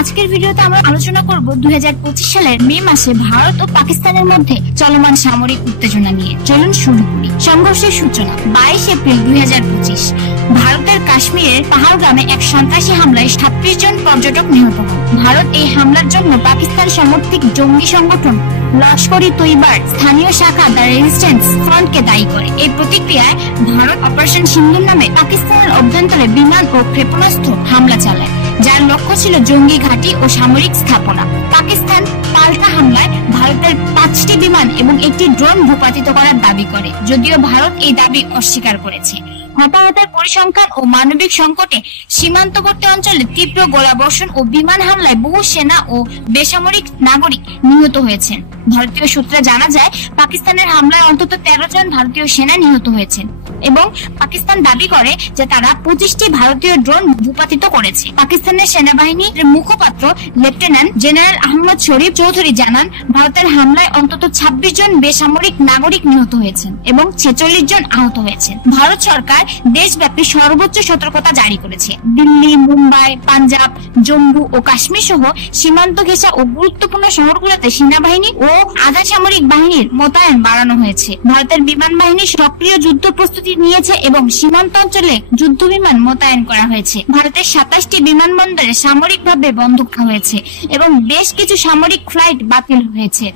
আজকের ভিডিওতে আমরা আলোচনা করব 2025 সালের মে মাসে ভারত ও পাকিস্তানের মধ্যে চলমান সামরিক উত্তেজনা নিয়ে। চলুন শুরু করি। সংঘর্ষের সূচনা 22 এপ্রিল 2025। ভারতের কাশ্মীরের পাহাড়গ্রামে এক সন্ত্রাসী হামলায় 26 জন পর্যটক নিহত হন। ভারত এই হামলার জন্য পাকিস্তান সমর্থিত জঙ্গি সংগঠন লস্কর-ই তৈবার স্থানীয় শাখা দ্য রেজিস্ট্যান্স ফ্রন্টকে দায়ী করে। এই প্রতিক্রিয়ায় ভারত অপারেশন সিন্দুর নামে পাকিস্তানের অভ্যন্তরে বিমান ও ক্ষেপণাস্ত্র হামলা চালায়, যার লক্ষ্য ছিল জঙ্গি ঘাঁটি ও সামরিক স্থাপনা। পাকিস্তান পাল্টা হামলায় ভারতের 5টি বিমান এবং একটি ড্রোন ভূপাতিত করার দাবি করে, যদিও ভারত এই দাবি অস্বীকার করেছে। হতাহতের পরিসংখ্যান ও মানবিক সংকটে সীমান্তবর্তী অঞ্চলে তীব্র গোলাবর্ষণ ও বিমান হামলায় বহু সেনা ও বেসামরিক নাগরিক নিহত হয়েছেন। ভারতীয় সূত্রে জানা যায়, পাকিস্তানের হামলায় অন্তত 13 জন ভারতীয় সেনা নিহত হয়েছেন এবং পাকিস্তান দাবি করে যে তারা 25টি ভারতীয় ড্রোন ভূপাতিত করেছে। পাকিস্তানের সেনাবাহিনীর মুখপাত্র লেফটেন্যান্ট জেনারেল আহমদ শরীফ চৌধুরী জানান, ভারতের হামলায় অন্তত 26 জন বেসামরিক নাগরিক নিহত হয়েছেন এবং 46 জন আহত হয়েছেন। ভারত সরকার দেশব্যাপী সর্বোচ্চ সতর্কতা জারি করেছে। দিল্লি, মুম্বাই, পাঞ্জাব, জম্মু ও কাশ্মীর সহ সীমান্ত ঘেঁষা ও গুরুত্বপূর্ণ শহরগুলোতে সেনাবাহিনী ও আধা সামরিক বাহিনীর মোতায়েন বাড়ানো হয়েছে। ভারতের বিমান বাহিনী সক্রিয় যুদ্ধ প্রস্তুতি নিয়েছে এবং সীমান্ত অঞ্চলে যুদ্ধ বিমান মোতায়েন করা হয়েছে। ভারতের 27টি বিমানবন্দরে সামরিকভাবে বন্ধ করা হয়েছে এবং বেশ কিছু সামরিক ফ্লাইট বাতিল হয়েছে।